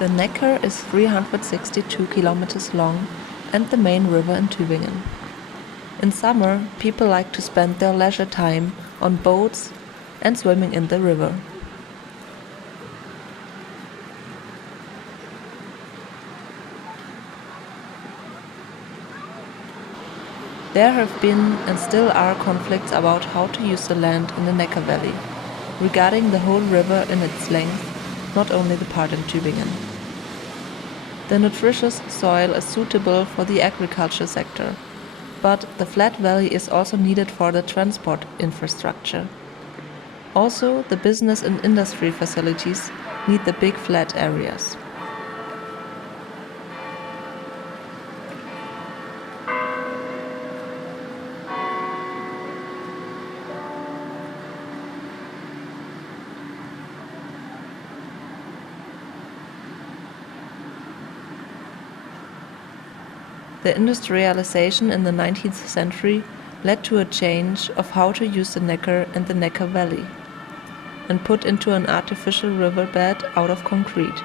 The Neckar is 362 kilometers long and the main river in Tübingen. In summer, people like to spend their leisure time on boats and swimming in the river. There have been and still are conflicts about how to use the land in the Neckar Valley, regarding the whole river in its length, not only the part in Tübingen. The nutritious soil is suitable for the agriculture sector, but the flat valley is also needed for the transport infrastructure. Also, the business and industry facilities need the big flat areas. The industrialization in the 19th century led to a change of how to use the Neckar and the Neckar Valley, and put into an artificial riverbed out of concrete.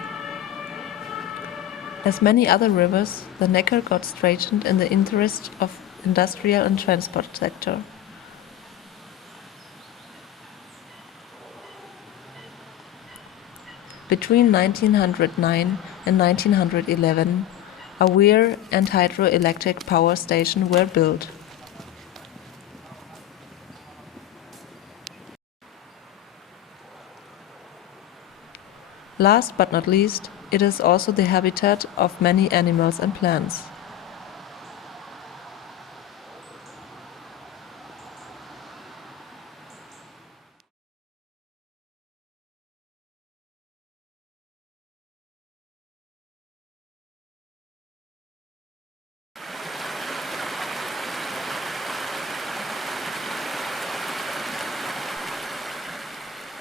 As many other rivers, the Neckar got straightened in the interest of industrial and transport sector. Between 1909 and 1911, a weir and hydroelectric power station were built. Last but not least, it is also the habitat of many animals and plants.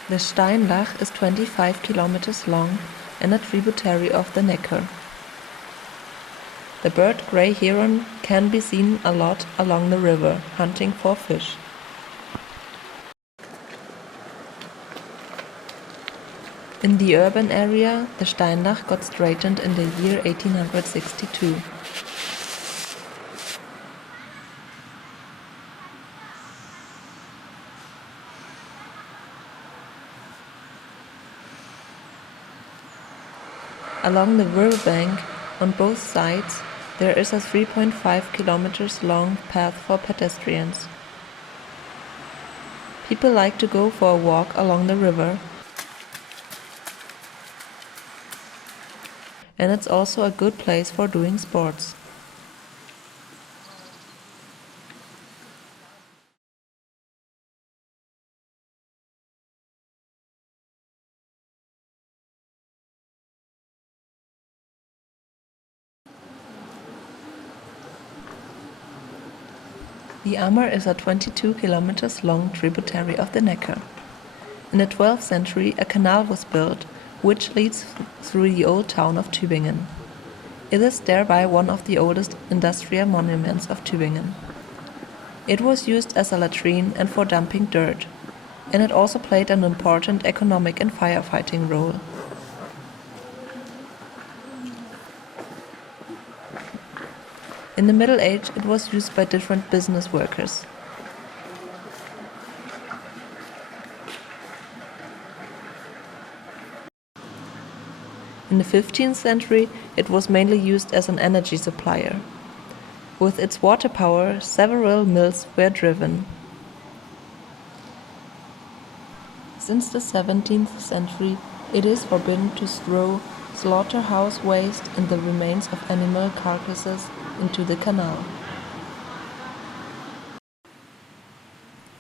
The Steinlach is 25 kilometers long and a tributary of the Neckar. The bird grey heron can be seen a lot along the river, hunting for fish. In the urban area, the Steinlach got straightened in the year 1862. Along the riverbank, on both sides, there is a 3.5 kilometers long path for pedestrians. People like to go for a walk along the river, and it's also a good place for doing sports. The Ammer is a 22 kilometers long tributary of the Neckar. In the 12th century, a canal was built, which leads through the old town of Tübingen. It is thereby one of the oldest industrial monuments of Tübingen. It was used as a latrine and for dumping dirt, and it also played an important economic and firefighting role. In the Middle Age, it was used by different business workers. In the 15th century, it was mainly used as an energy supplier. With its water power, several mills were driven. Since the 17th century, it is forbidden to throw slaughterhouse waste and the remains of animal carcasses into the canal.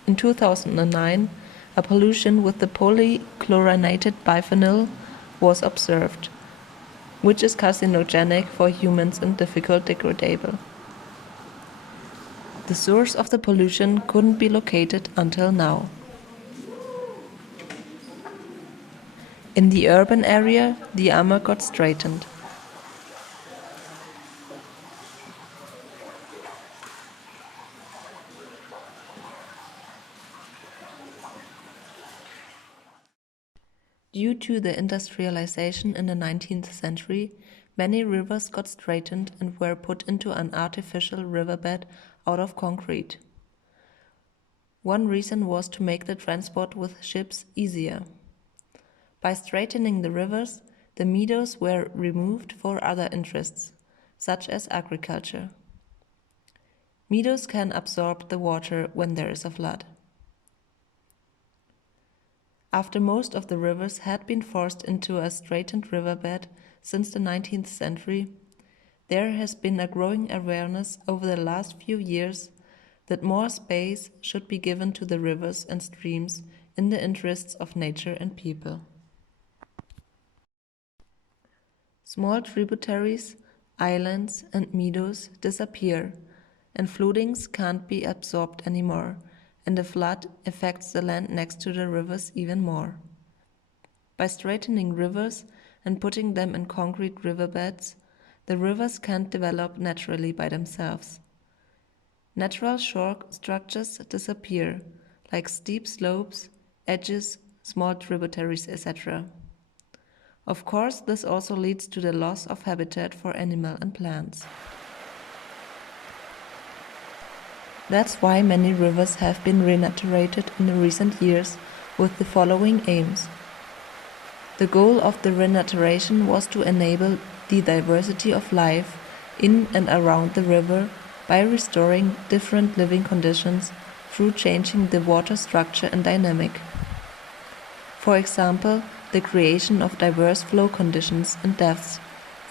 In 2009, a pollution with the polychlorinated biphenyl was observed, which is carcinogenic for humans and difficult degradable. The source of the pollution couldn't be located until now. In the urban area, the Ammer got straightened. Due to the industrialization in the 19th century, many rivers got straightened and were put into an artificial riverbed out of concrete. One reason was to make the transport with ships easier. By straightening the rivers, the meadows were removed for other interests, such as agriculture. Meadows can absorb the water when there is a flood. After most of the rivers had been forced into a straightened riverbed since the 19th century, there has been a growing awareness over the last few years that more space should be given to the rivers and streams in the interests of nature and people. Small tributaries, islands, and meadows disappear, and floodings can't be absorbed anymore, and the flood affects the land next to the rivers even more. By straightening rivers and putting them in concrete riverbeds, the rivers can't develop naturally by themselves. Natural shore structures disappear, like steep slopes, edges, small tributaries, etc. Of course, this also leads to the loss of habitat for animal and plants. That's why many rivers have been renaturated in the recent years with the following aims. The goal of the renaturation was to enable the diversity of life in and around the river by restoring different living conditions through changing the water structure and dynamic. For example, the creation of diverse flow conditions and depths,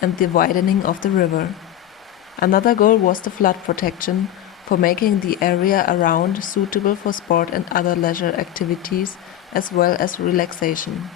and the widening of the river. Another goal was the flood protection, for making the area around suitable for sport and other leisure activities as well as relaxation.